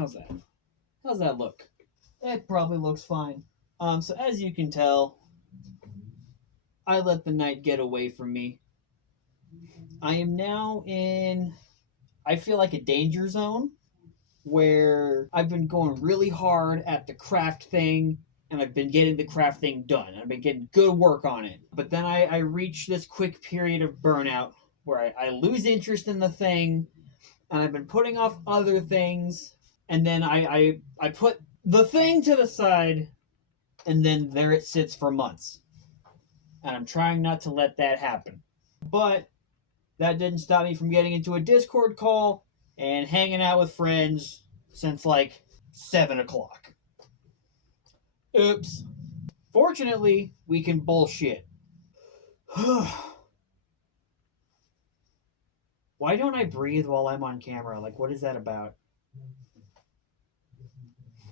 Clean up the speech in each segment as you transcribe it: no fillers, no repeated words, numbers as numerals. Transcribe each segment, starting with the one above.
How's that? How's that look? It probably looks fine. So as you can tell, I let the night get away from me. I am now in, I feel like a danger zone where I've been going really hard at the craft thing and I've been getting the craft thing done. I've been getting good work on it. But then I reach this quick period of burnout where I lose interest in the thing and I've been putting off other things. And then I put the thing to the side and then there it sits for months. And I'm trying not to let that happen. But that didn't stop me from getting into a Discord call and hanging out with friends since like 7 o'clock. Oops. Fortunately, we can bullshit. Why don't I breathe while I'm on camera? Like, what is that about?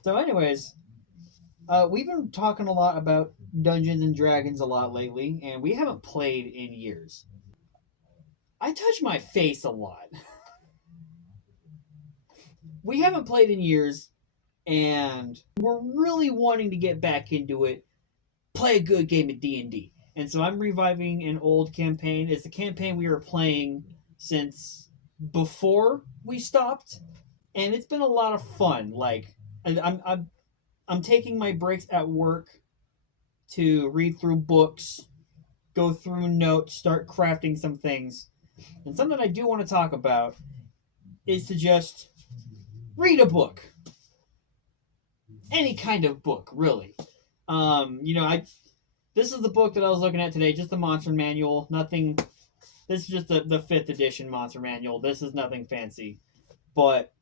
So, anyways, we've been talking a lot about Dungeons and Dragons a lot lately, and we haven't played in years. I touch my face a lot. We haven't played in years, and we're really wanting to get back into it, play a good game of D&D. And so I'm reviving an old campaign. It's the campaign we were playing since before we stopped, and it's been a lot of fun. Like, I'm taking my breaks at work to read through books, go through notes, start crafting some things. And something I do want to talk about is to just read a book. Any kind of book, really. This is the book that I was looking at today, just the Monster Manual. Nothing. This is just the 5th edition Monster Manual. This is nothing fancy. But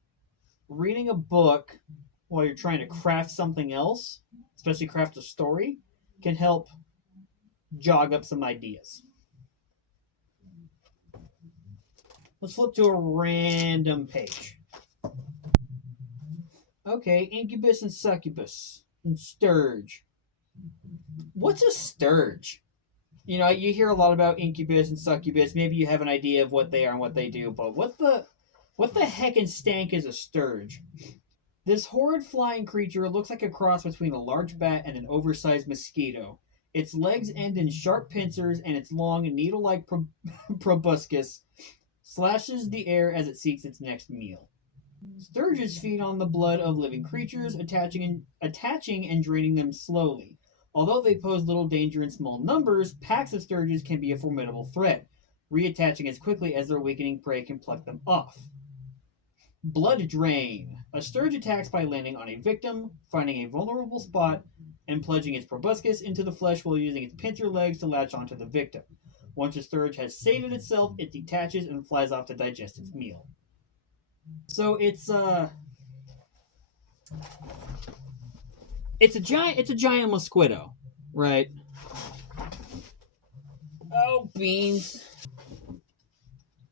reading a book while you're trying to craft something else, especially craft a story, can help jog up some ideas. Let's flip to a random page. Okay, Incubus and Succubus and Sturge. What's a Sturge? You know, you hear a lot about Incubus and Succubus. Maybe you have an idea of what they are and what they do, but what the heck and stank is a Sturge? This horrid flying creature looks like a cross between a large bat and an oversized mosquito. Its legs end in sharp pincers, and its long, needle-like proboscis slashes the air as it seeks its next meal. Sturges feed on the blood of living creatures, attaching and draining them slowly. Although they pose little danger in small numbers, packs of sturges can be a formidable threat, reattaching as quickly as their weakening prey can pluck them off. Blood Drain. A sturge attacks by landing on a victim, finding a vulnerable spot, and plunging its proboscis into the flesh while using its pincer legs to latch onto the victim. Once a sturge has sated itself, it detaches and flies off to digest its meal. So it's a giant mosquito, right? Oh, beans.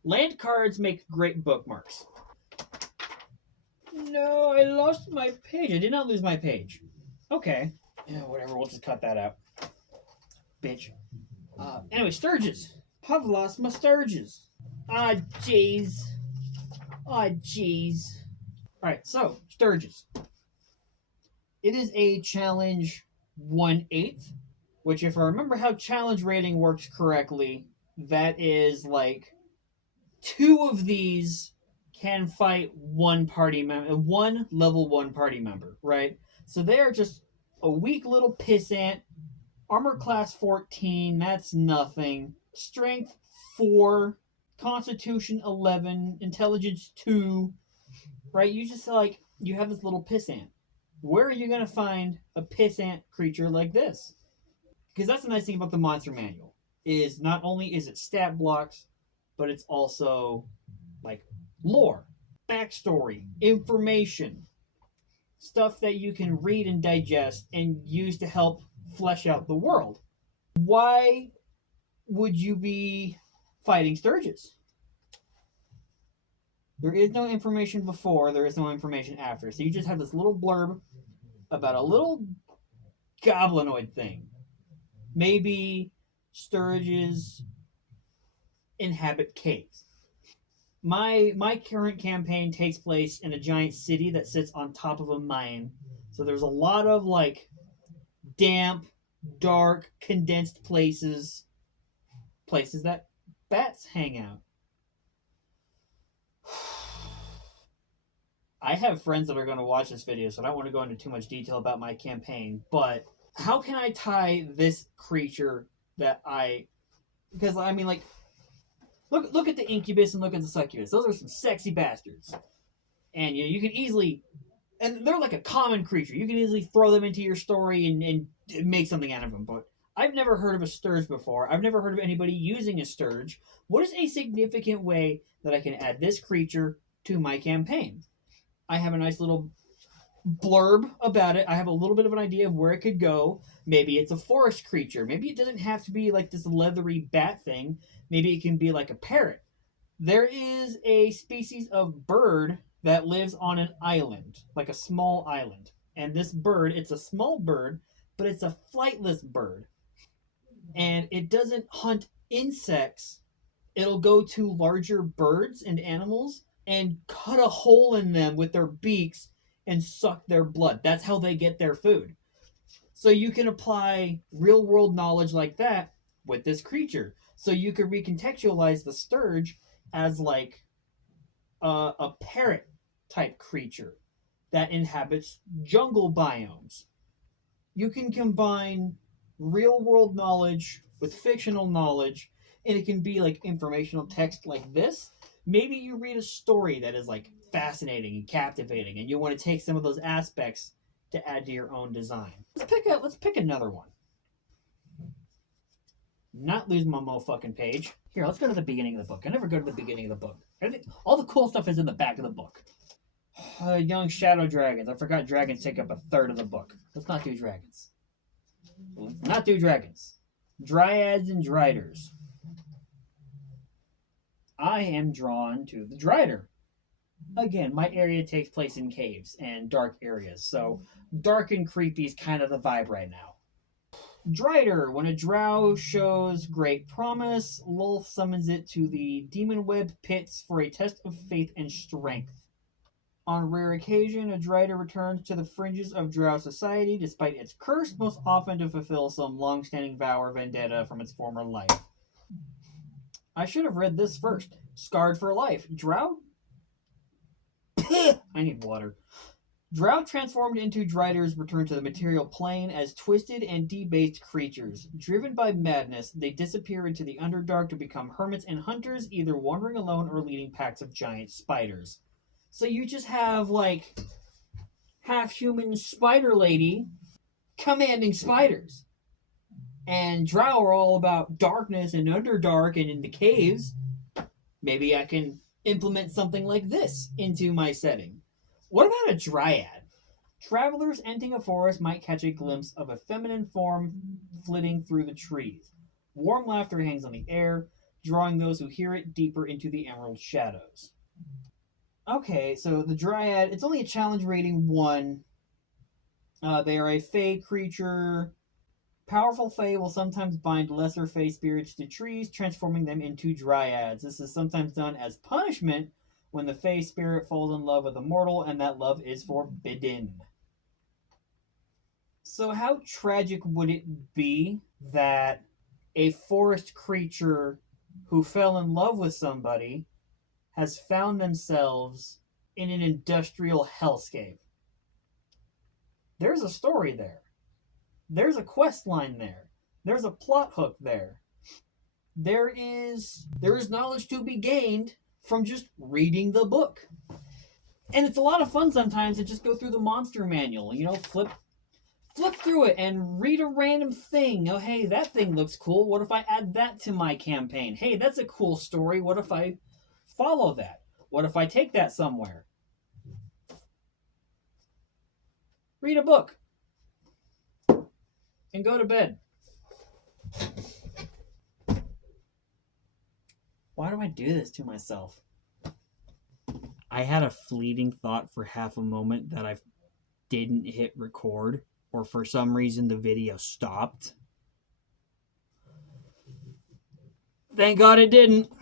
Land cards make great bookmarks. No, I lost my page. I did not lose my page. Okay. Yeah, whatever, we'll just cut that out. Bitch. Anyway, Sturges. I've lost my Sturges. Ah, jeez. Alright, so, Sturges. It is a challenge 1/8, which, if I remember how challenge rating works correctly, that is like 2 of these can fight one level 1 party member, right? So they are just a weak little pissant. Armor class 14, that's nothing. Strength 4, Constitution 11, Intelligence 2, right? You just you have this little pissant. Where are you going to find a pissant creature like this? Because that's the nice thing about the Monster Manual, is not only is it stat blocks, but it's also like lore, backstory, information, stuff that you can read and digest and use to help flesh out the world. Why would you be fighting Sturges? There is no information before, there is no information after. So you just have this little blurb about a little goblinoid thing. Maybe Sturges inhabit caves. My current campaign takes place in a giant city that sits on top of a mine. So there's a lot of like damp, dark, condensed places that bats hang out. I have friends that are going to watch this video, so I don't want to go into too much detail about my campaign, but how can I tie this creature that I because I mean like look at the incubus and look at the succubus. Those are some sexy bastards. And you can easily and they're like a common creature. You can easily throw them into your story and make something out of them. But I've never heard of a sturge before. I've never heard of anybody using a sturge. What is a significant way that I can add this creature to my campaign? I have a nice little blurb about it. I have a little bit of an idea of where it could go. Maybe it's a forest creature. Maybe it doesn't have to be like this leathery bat thing. Maybe it can be like a parrot. There is a species of bird that lives on an island, like a small island. And this bird, it's a small bird, but it's a flightless bird. And it doesn't hunt insects. It'll go to larger birds and animals and cut a hole in them with their beaks and suck their blood. That's how they get their food. So you can apply real world knowledge like that with this creature. So you could recontextualize the sturge as like a parrot type creature that inhabits jungle biomes. You can combine real world knowledge with fictional knowledge, and it can be like informational text like this. Maybe you read a story that is like fascinating and captivating, and you want to take some of those aspects to add to your own design. Let's pick another one. Not lose my motherfucking page. Here, let's go to the beginning of the book. I never go to the beginning of the book. All the cool stuff is in the back of the book. Young shadow dragons. I forgot dragons take up a third of the book. Let's not do dragons. Not do dragons. Dryads and driders. I am drawn to the drider. Again, my area takes place in caves and dark areas, so dark and creepy is kind of the vibe right now. Drider. When a drow shows great promise, Lolth summons it to the demon web pits for a test of faith and strength. On rare occasion, a drider returns to the fringes of drow society despite its curse, most often to fulfill some long-standing vow or vendetta from its former life. I should have read this first. Scarred for life. Drow? I need water. Drow transformed into driders return to the material plane as twisted and debased creatures. Driven by madness, they disappear into the Underdark to become hermits and hunters, either wandering alone or leading packs of giant spiders. So you just have, like, half-human spider lady commanding spiders. And drow are all about darkness and Underdark and in the caves. Maybe I can implement something like this into my setting. What about a dryad? Travelers entering a forest might catch a glimpse of a feminine form flitting through the trees. Warm laughter hangs on the air, drawing those who hear it deeper into the emerald shadows. Okay, so the dryad, it's only a challenge rating 1. They are a fey creature. Powerful fae will sometimes bind lesser fae spirits to trees, transforming them into dryads. This is sometimes done as punishment when the fae spirit falls in love with a mortal, and that love is forbidden. So how tragic would it be that a forest creature who fell in love with somebody has found themselves in an industrial hellscape? There's a story there. There's a quest line there. There's a plot hook there. There is knowledge to be gained from just reading the book. And it's a lot of fun sometimes to just go through the monster manual, flip through it and read a random thing. Oh, hey, that thing looks cool. What if I add that to my campaign? Hey, that's a cool story. What if I follow that? What if I take that somewhere? Read a book. And go to bed. Why do I do this to myself? I had a fleeting thought for half a moment that I didn't hit record, or for some reason the video stopped. Thank God it didn't.